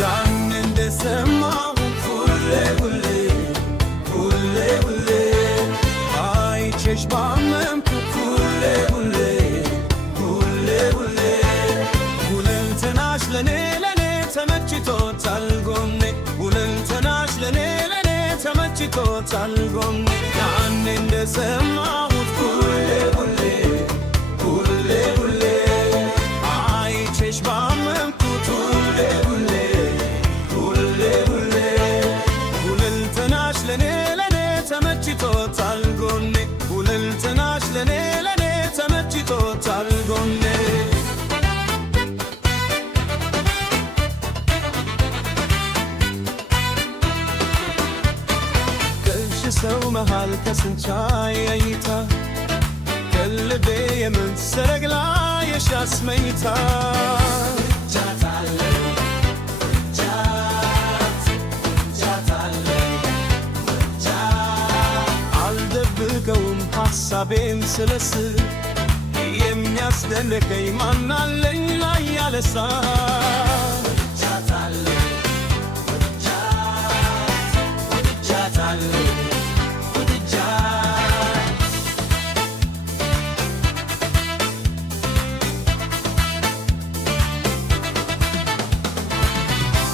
ያን እንደሰማሁት ሁሌ አይቼሽ ባመንኩት ሁሌ ውለልትናሽ ለኔ ተመችቶታል ጎኔ ውለልትናሽ ለኔ ተመችቶታል ጎኔ ያን እንደሰማሁት ሁሌ አይቼሽ ባመንኩት ሁሌ ውለልትናሽ ለኔ ተመችቶታል ጎኔ ውለልትናሽ ለኔ ተመችቶታል ጎኔ ሰው መሃል ከስንቻይ እይታ ከልቤ የምትሰረግላ የሻስ መኝታ አልደብቀውም ሐሳቤን ስለስ የሚያስደንቀኝ ማናለኝ ላይ ያለሳ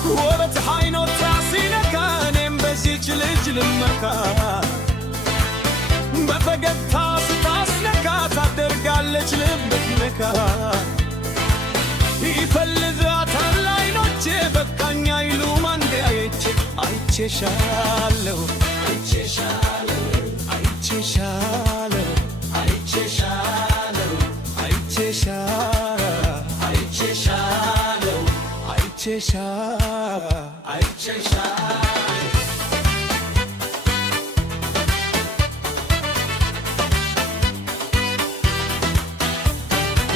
ውበት አይኖቿ ሲነካ እኔም በዚች ልጅ ልመካ በፈገግታ ስታስነካ ታደርጋለች ልብትነካ ይፈልጋታል አይኖቼ በቃኝ አይሉም አንዴ አይቼሻለሁ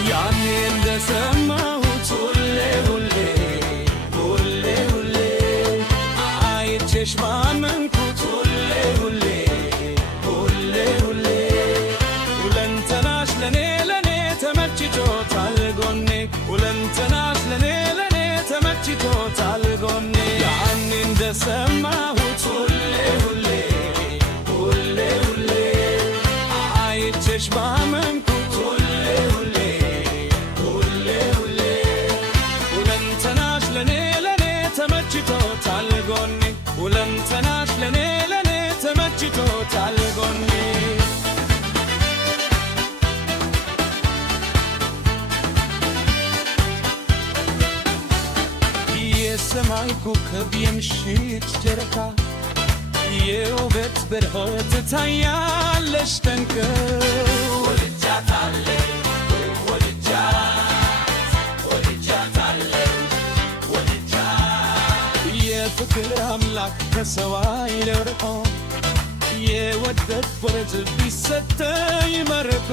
ያኔ እንደሰማሁት ሁሌ አይቼሽ ባመንኩት ሁሌ ውለልትናሽ ለኔ ተመችቶታል ጎኔ ውለልትናሽ ለኔ ተመችቶታል ጎኔ ያኔ እንደሰማሁት ሁሌ አይቼሽ ባመንኩት ሁሌ ውለልትናሽ ለኔ ተመችቶታል ጎኔ ውለልትናሽ ለኔ ተመችቶታል ጎኔ የሰማይ ኮከብ የምሽት ጨረቃ የውበት ብርሃን ትታያለሽ ደምቀው የፍቅር አምላክ ከሰው አይለርቆ የወደድ ወረት ቢሰጠኝ መርቆ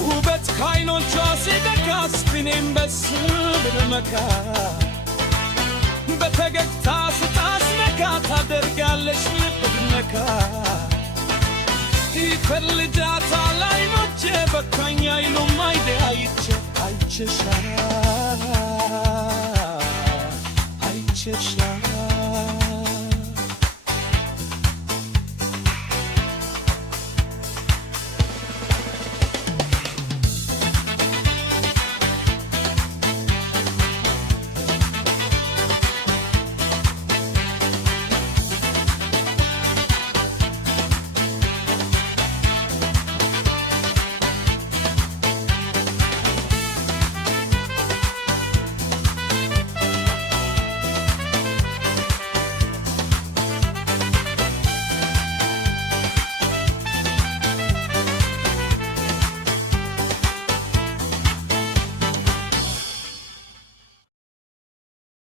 ውበት ከዓይኖቿ ሲነካስ እኔም በሱ ብልመካ በፈገግታ ስታስነካ ታደርጋለች ልብትነካ ይፈልጋታል አይኖቼ በቃኝ አይሉም አይዴ አይቼሻለሁ